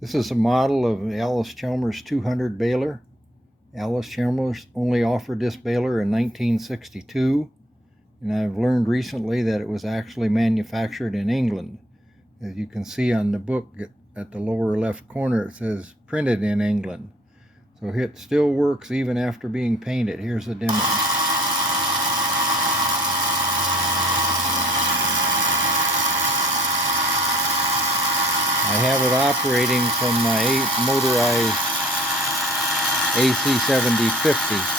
This is a model of Allis Chalmers 200 baler. Allis Chalmers only offered this baler in 1962, and I've learned recently that it was actually manufactured in England. As you can see on the book at the lower left corner, it says printed in England. So it still works even after being painted. Here's a demo. I have it operating from my motorized AC 7050.